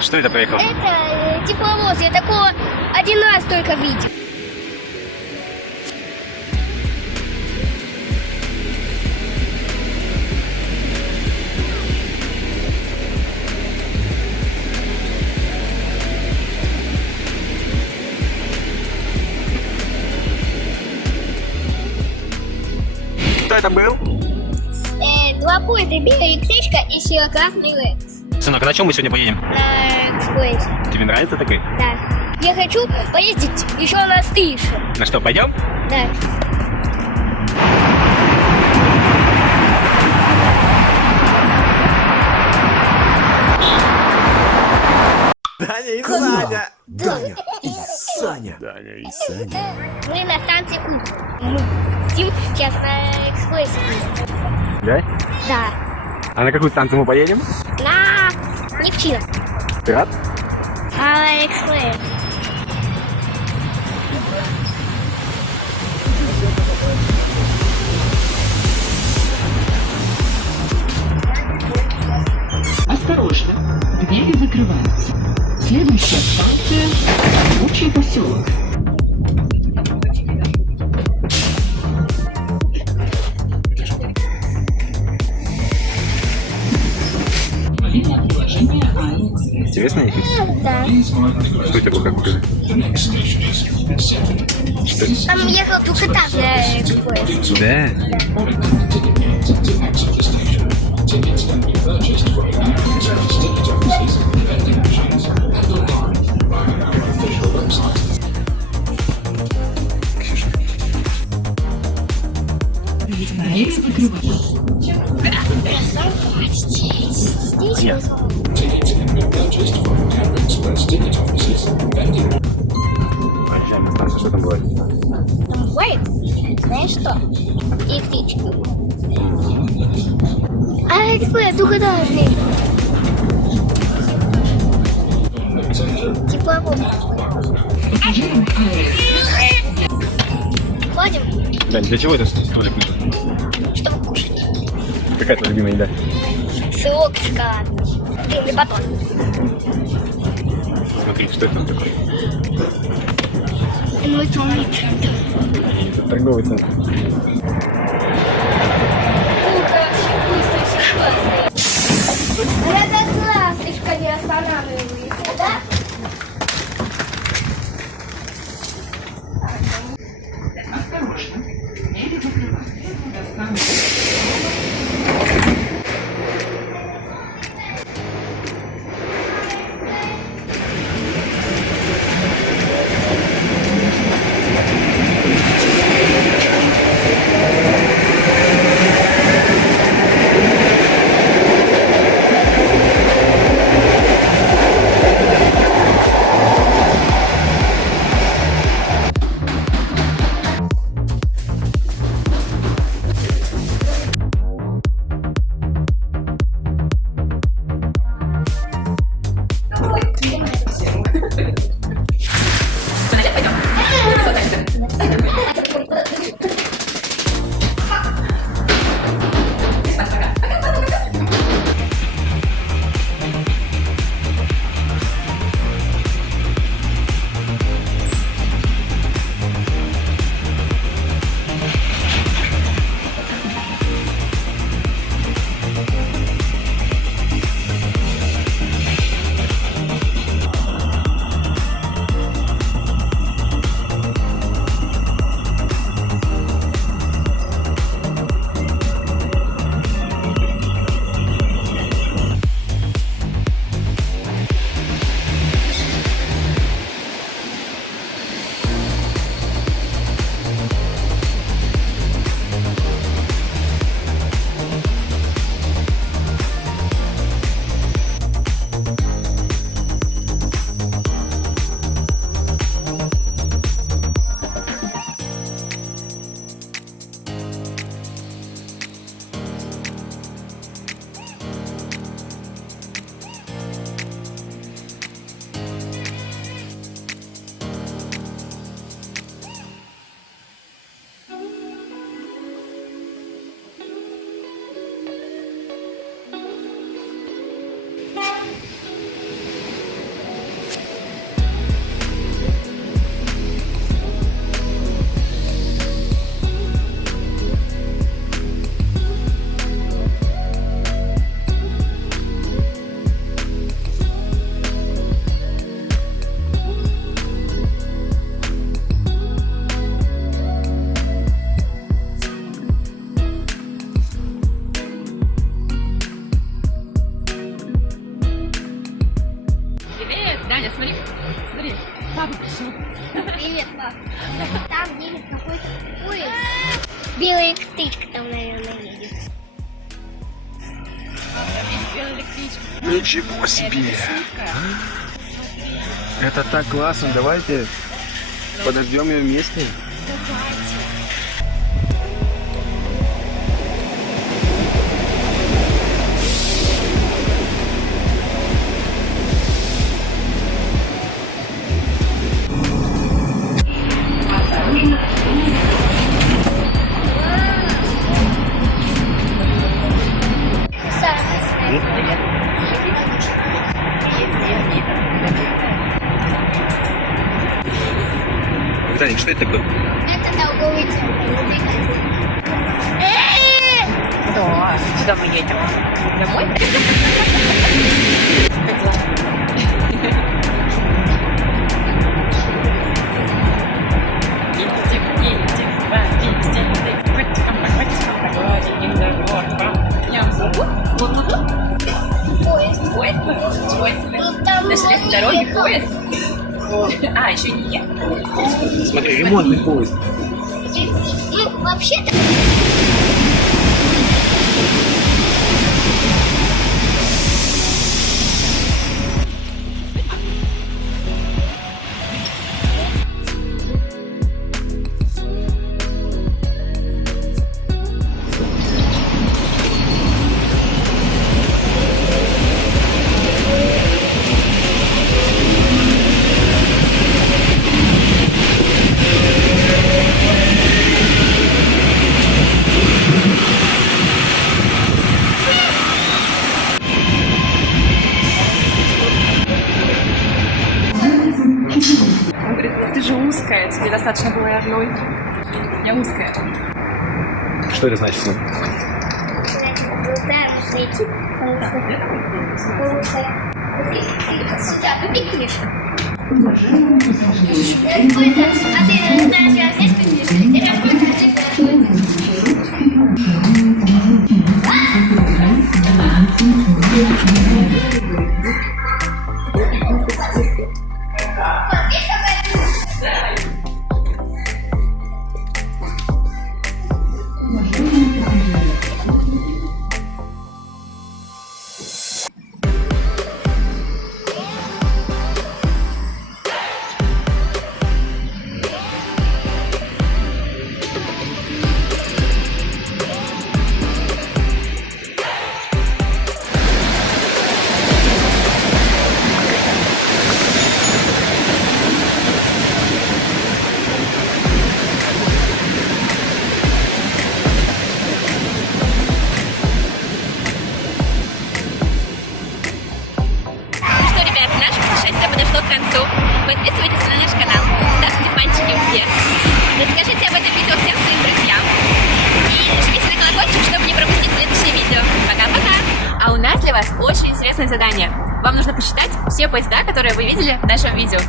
Что это проехал? Это тепловоз, я такого один раз только видел. Кто это был? Два поезда, электричка и красный. Сынок, на чем мы сегодня поедем? На Аэроэкспрессе. Тебе нравится такой? Да. Я хочу поездить еще на стыше. Ну что, пойдем? Да. Даня и Саня! Даня и Саня! Даня и Саня! Мы на станции Путешествие. Мы летим сейчас на Аэроэкспрессе. Да? Да. А на какую станцию мы поедем? На Невчина. Ты рад? Аэроэкспресс. Осторожно, двери закрываются. Следующая станция – Общий поселок. Приложение Аэроэкспресс. Интересно ехать? Да. Что это было, как покажи? Там ехал двухэтажный Аэроэкспресс. Да? Двери закрываются. Нет. Станция, что там бывает? Там бывает, знаешь что? Электрички. Аэроэкспресс двухэтажный. Тепловоз. Пассажирам Аэроэкспресс. Ходим, Да, для чего это столик нужен? чтобы кушать. Какая твоя любимая еда? Сырок шоколадный. Или батон. Смотри, что это там такое? Ну, это умный центр. Это торговый центр. Это классочка не останавливается, да? Осторожно, двери закрываются. До станции. Папа пришел. Привет, пап. Там едет какой-то поезд. Белая электричка там, наверное, едет. Белая электричка. Ничего себе! Это так классно, давайте подождем ее вместе. Виталик, что это такое? Это торговый центр. Да, куда мы едем? Домой? На железной дороге поезд. А, еще не ехал. Смотри, ремонтный поезд. Ну, вообще-то... Он говорит, ты же узкая, тебе достаточно было и одной. Я узкая. Что это значит? Да, светит. Сюда побегишь. А ты знаешь, здесь побежишь. Подписывайтесь на наш канал, ставьте пальчики вверх, расскажите об этом видео всем своим друзьям и жмите на колокольчик, чтобы не пропустить следующее видео. Пока-пока! А у нас для вас очень интересное задание. Вам нужно посчитать все поезда, которые вы видели в нашем видео.